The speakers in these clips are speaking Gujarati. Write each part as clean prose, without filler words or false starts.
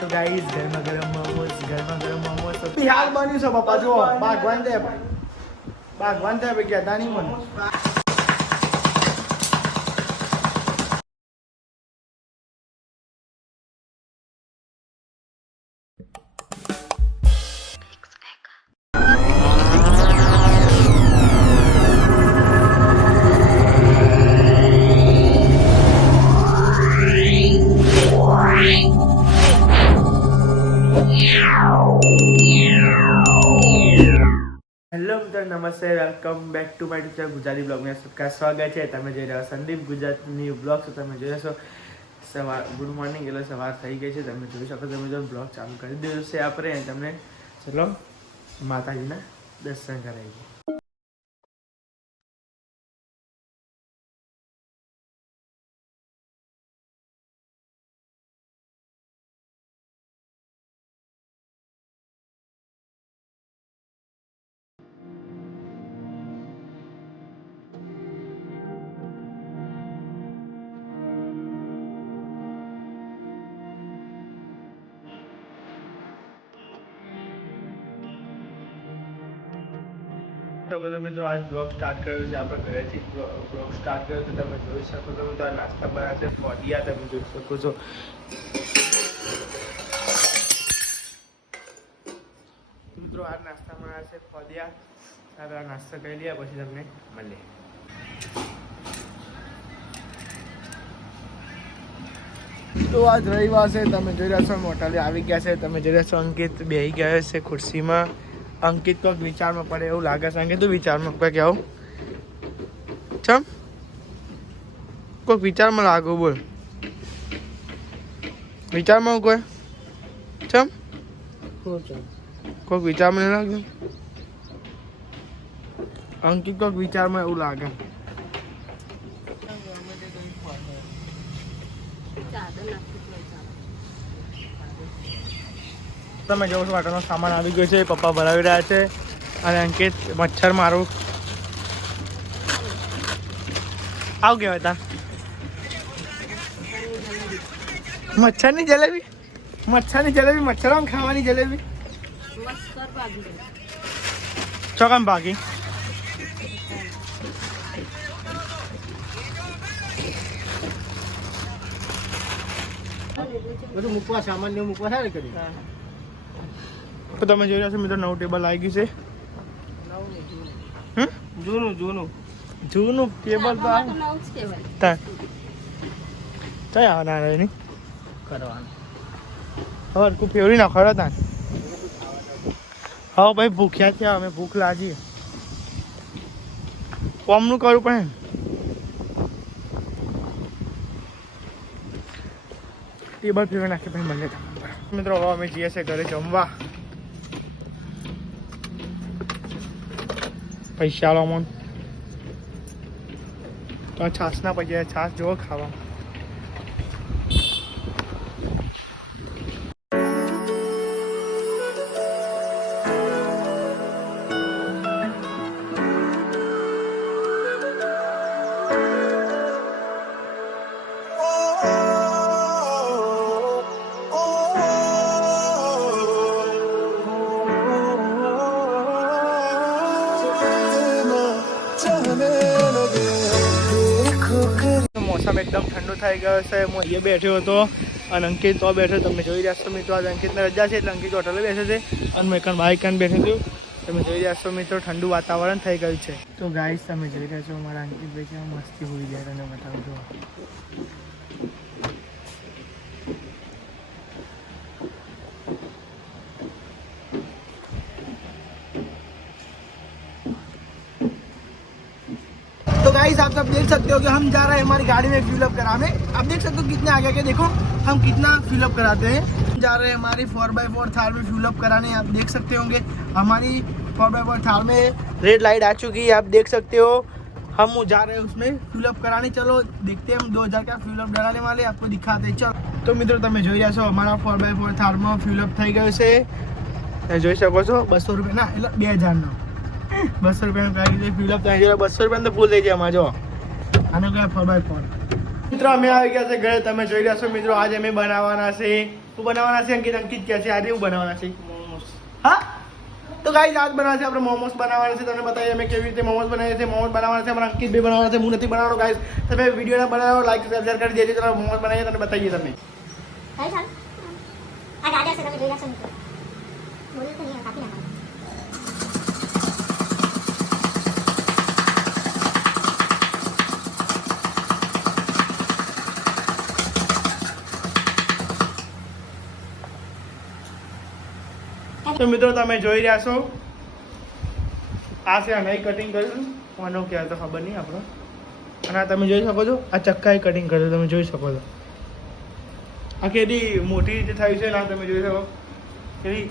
તો ગાઈસ ગરમા ગરમ મોમોસ હાલ બન્યું છે પપ્પા જો ભાગવાન દે ભાઈ ગયા નહીં મને હેલો મિત્રો નમસ્તે welcome back to my teacher Gujarati બ્લોગમાં સબકા સ્વાગત છે. તમે જોઈ રહ્યા સંદીપ ગુજરાતની બ્લોગ છો. તમે જોઈ શકો સવાર ગુડ મોર્નિંગ એટલે સવાર થઈ ગઈ છે. તમે જોઈ શકો તમે જો બ્લોગ ચાલુ કરી દીધો છે આપણે તમને ચલો માતાજીના દર્શન કરાવીએ. તો મિત્રો આજ બ્લોગ સ્ટાર્ટ કર્યો છે આપણે ઘરેથી બ્લોગ સ્ટાર્ટ કર્યો તો તમે જોઈ શકો છો. તો આ નાસ્તા બનાવશે ફોડિયા તમે જોઈ શકો છો. મિત્રો આ નાસ્તા બનાવશે ફોડિયા. આપણે આ નાસ્તો કરી લઈએ પછી તમને મળીએ. તો આજ રવિવાર છે. તમે જોઈ રહ્યા છો મોટાલી આવી ગયા છે. તમે જોઈ રહ્યા છો અંકિત બેસી ગયા છે ખુરશીમાં. અંકિત કોઈક વિચારમાં પડે એવું લાગે છે. અંકિત તું વિચારમાં કોઈ કેવું ચમ કોઈક વિચારમાં લાગુ બોલ વિચારમાં કોઈ ચમ કોઈક વિચારમાં નહીં લાગતું. અંકિત કોઈક વિચારમાં એવું લાગે. તમે જોવો છો વાટરનો સામાન આવી ગયો છે. પપ્પા ભરાવી રહ્યા છે અને અંકિત મચ્છર મારું આવું કહેવાય તા મચ્છરની જલેબી મચ્છરામાં ખાવાની જલેબી ચોકામ બાકી બધું મૂકવા સામાન ને મૂકવા સારું કરી. તો તમે જોઈ રહ્યા છો મિત્રો નવું ટેબલ આવી ગયું છે. જૂનું ટેબલ તો આવવાના નહીં કરવાનું હવે ફેવરી ના ખરો તા હવે ભાઈ ભૂખ્યા થયા અમે ભૂખ લાગી કોમનું કરવું પડે. ટેબલ ફેરવી નાખી ભાઈ મળે મિત્રો. હવે અમે જઈએ છીએ ઘરે જમવા. પૈસા લો મન તો છાસના પૈસા છાસ જોવો ખાવા. મોસમ એકદમ ઠંડુ થઈ ગયો છે. હું અહીંયા બેઠો હતો અને અંકિત તો બેઠો. તમે જોઈ રહ્યા છો મિત્રો આજે અંકિતને રજા છે એટલે અંકિત હોટલે બેસે છે અને મેં કાન બાઇક કાન બેઠું છું. તમે જોઈ રહ્યા છો મિત્રો ઠંડુ વાતાવરણ થઈ ગયું છે. તો ગાઈસ તમે જોઈ રહ્યા છો મારા અંકિતભાઈ કેમ મસ્તી હોઈ જાય અને બતાવજો. तो गाइस आप सब देख सकते हो कि हम जा रहे हैं हमारी गाड़ी में फिलअप कराने. आप देख सकते हो कितने आगे के देखो हम कितना फिलअप कराते हैं. जा रहे हैं हमारी 4x4 थार में फिलअप कराने. आप देख सकते होंगे हमारी 4x4 थार में रेड लाइट आ चुकी है. आप देख सकते हो हम जा रहे हैं उसमें फिलअप कराने. चलो देखते हैं हम 2000 का फिलअप डराने वाले आपको दिखाते हैं. चलो तो मित्रों તમે જોઈ રહ્યા છો અમારા 4x4 થારમાં ફિલઅપ થઈ ગયો છે. જોઈ શકો છો 200 રૂપિયા ના એટલે 2000 200 રૂપિયાનું પ્રાઇસ ફિલઅપ થાય છે. 200 રૂપિયા તો ફૂલ થઈ જાય આમાં જો આનો કયા 4x4. મિત્રો અમે આવી ગયા છે ઘરે. તમે જોઈ રહ્યા છો મિત્રો આજે અમે બનાવવાના છે શું બનાવવાના છે અંકિત? અંકિત કહે છે આજે એવું બનાવવાના છે મોમોસ. હા તો ગાઈસ આજ બનાવવાના છે આપણે મોમોસ બનાવવાના છે. તમને બતાવીએ અમે કેવી રીતે મોમોસ બનાવીએ છીએ. મોમોસ બનાવવાના છે અમારા અંકિત ભાઈ બનાવવાના છે, હું નથી બનાવવાનો ગાઈસ. તમે વિડીયોને બનાવો, લાઈક શેર કરી દેજો. ચલો મોમોસ બનાવીએ તમને બતાવીએ તમને. આ ગાજર છે તમે જોઈ રહ્યા છો મિત્રો. બોલું તો નહીં કાપી નાખો. તો મિત્રો તમે જોઈ રહ્યા છો આ છે નહીં કટિંગ કર્યું આનો ક્યાં તો ખબર નહીં આપણો. અને આ તમે જોઈ શકો છો આ ચક્કાએ કટિંગ કર્યું તમે જોઈ શકો છો. આ કેવી મોટી રીતે થઈ છે ના તમે જોઈ શકો કેવી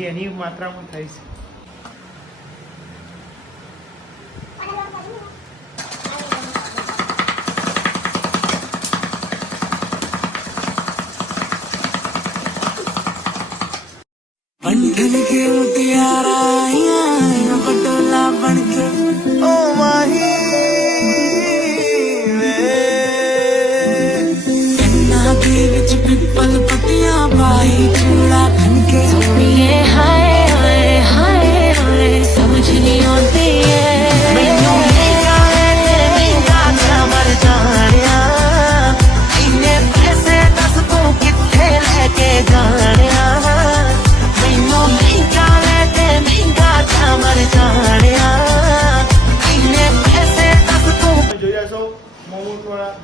જેની માત્રામાં થઈ છે. बनके के मुतियारा आया पटोला बनके ओ माही वे कन्ना के विच पिपल पतियां पाई चूड़ा खनके ये हाय हाय हाय हाय समझ नहीं आती है मैनू महंगा मर जानिया इन्ने पैसे दस तू किथे लेके जानिया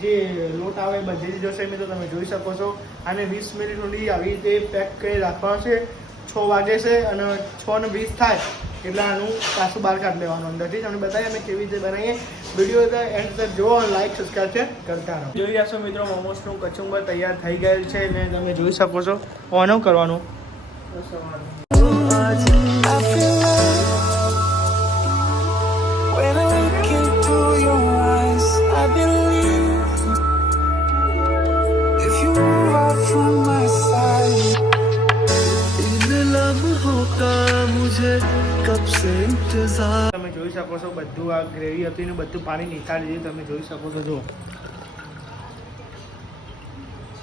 જે લોટ આવે બધી જશે મિત્રો તમે જોઈ શકો છો. અને 20 મિનિટ સુધી આવી રીતે પેક કરી રાખવાનું છે. 6 વાગે છે અને 6:20 થાય એટલે આનું પાછું બહાર કાઢી લેવાનું અંદરથી. તમને બતાવીએ અમે કેવી રીતે બનાવીએ. વિડીયો એન્ડ તક જુઓ અને લાઈક સબસ્ક્રાઈબ છે કરતા રહો. જોઈ રહ્યા છો મિત્રો મોમોસનું કચુંબર તૈયાર થઈ ગયેલ છે અને તમે જોઈ શકો છો. ઓનું કરવાનું When I look into your eyes, I believe if you move out from my side, इन लम्हों का मुझे कब से इंतजार. તમે જોઈ શકો છો બધું આ ગ્રેવી હતી ને બધું પાણી નીકાળી દીધું તમે જોઈ શકો છો. જો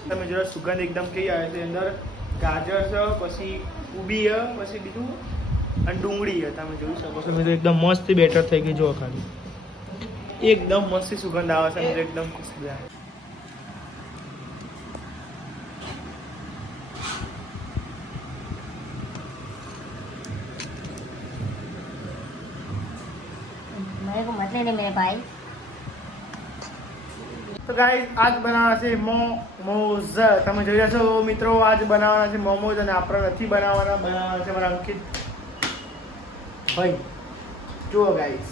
તમે જોયા સુગંધ એકદમ કેવી આવે છે. અંદર ગાજર છે, પછી ઊભી છે, પછી બીજું અને ડુંગળી છે. તમે જોઈ શકો છો મિત્રો એકદમ મસ્ત બેટર થઈ ગઈ. જો ખાલી એકદમ મસ્ત સુગંધ આવે છે મિત્રો એકદમ ખુશ્બુ આવે. मेरे को मत लेने मेरे भाई. તો ગાઈસ આજ બનાવવાના છે મોમોઝ. તમે જોઈ રહ્યા છો મિત્રો આજ બનાવવાના છે મોમોઝ. અને આપણે નથી બનાવવાના છે મારા અંકિત ભાઈ. જુઓ ગાઈસ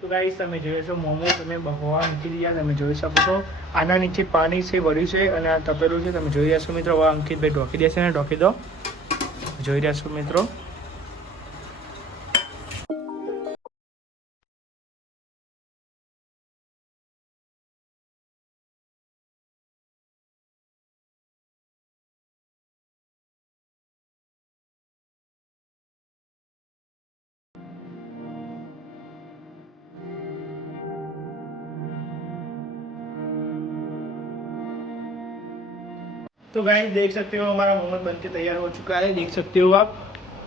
તો ગાઈસ તમે જોઈ છો મોમોસ અમે બહવા મૂકી દીધા. તમે જોઈ શકો છો આના નીચે પાણી છે ભર્યું છે અને આ તપેલું છે. તમે જોઈ રહ્યા છો મિત્રો. હવે અંકિતભાઈ ઢોકી દેશે ને ઢોકી દો. જોઈ રહ્યા છો મિત્રો. तो गाइस देख सकते हो हमारा मोमोज बनके तैयार हो चुका है. देख सकते हो आप.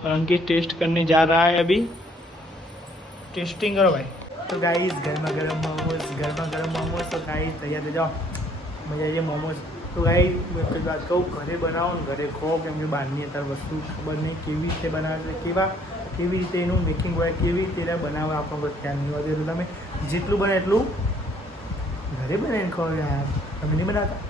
और अंकित टेस्ट करने जा रहा है अभी. टेस्टिंग करो भाई. तो गाइस गर्मा गर्म मोमोज तो गाइस तैयार થઈ જાઓ. મજા આવી મોમોઝ. તો ગાઈસ એક વાત કહું ઘરે બનાવો ને ઘરે ખો. કેમ કે બહારની અત્યારે વસ્તુ ખબર નહીં કેવી રીતે બનાવે છે કેવી રીતે એનું મેકિંગ હોય કેવી રીતે બનાવે આપણો કોઈ ખ્યાલ નહીં હોય. તો તમે જેટલું બને એટલું ઘરે બનાવીને ખાઓ યાર. તમે નહીં બનાવતા.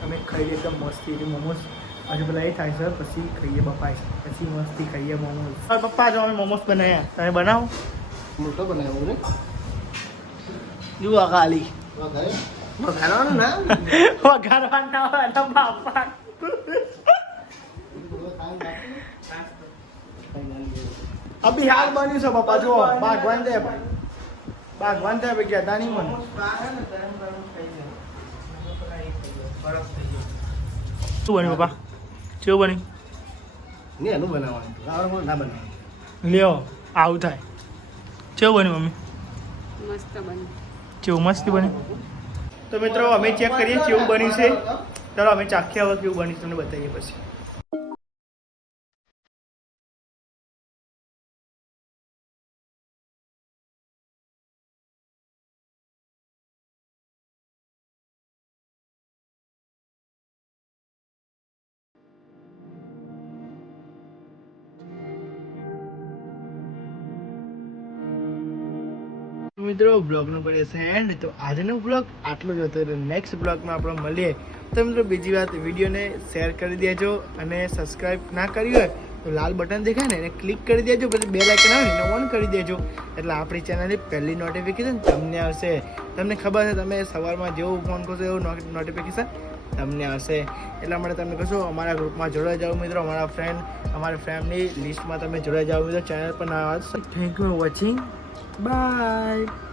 તમે ખાઈ એકદમ મસ્તી મોમોઝ હજુ પેલા એ થાય છે પછી ખાઈએ પપ્પા પછી મસ્તી ખાઈએ મોમોસ પપ્પા જો અમે મોમોસ બનાવ્યા તમે બનાવો મોટો બનાવ્યો ને જુઓ ખાલી વઘારવાનું ના વઘારવાના હોય તો બાપા અભી હાલ બન્યું છે પપ્પા જો ભાગવાન દે ભાઈ ભાગવાન દે ભાઈ ગયા નહીં મને શું બન્યું પપ્પા કેવું બન્યું ને એનું બનાવવાનું રાવણ ના બનાવવાનું લ્યો આવું થાય કેવું બન્યું મમ્મી મસ્ત બને કેવું મસ્ત બન્યું તો મિત્રો અમે ચેક કરીએ કેવું બન્યું છે ચાલો અમે ચાખીએ હવે કેવું બન્યું તમને બતાવીએ પછી મિત્રો બ્લોગનો પડે છે એન્ડ તો આજનો બ્લોગ આટલો જ હતો નેક્સ્ટ બ્લોગમાં આપણે મળીએ તો મિત્રો બીજી વાત વિડીયોને શેર કરી દેજો અને સબસ્ક્રાઈબ ના કર્યું હોય તો લાલ બટન દેખાય ને એને ક્લિક કરી દેજો પછી બેલ આઇકન આવે ને એને ઓન કરી દેજો એટલે આપણી ચેનલની પહેલી નોટિફિકેશન તમને આવશે તમને ખબર છે તમે સવારમાં જેવું ફોન કરશો એવું નોટિફિકેશન તમને આવશે એટલા માટે તમે કશો અમારા ગ્રુપમાં જોડાઈ જાઓ મિત્રો અમારા ફ્રેન્ડ અમારી ફ્રેન્ડની લિસ્ટમાં તમે જોડાઈ જાઓ મિત્રો ચેનલ પર ના આવે thank you for watching bye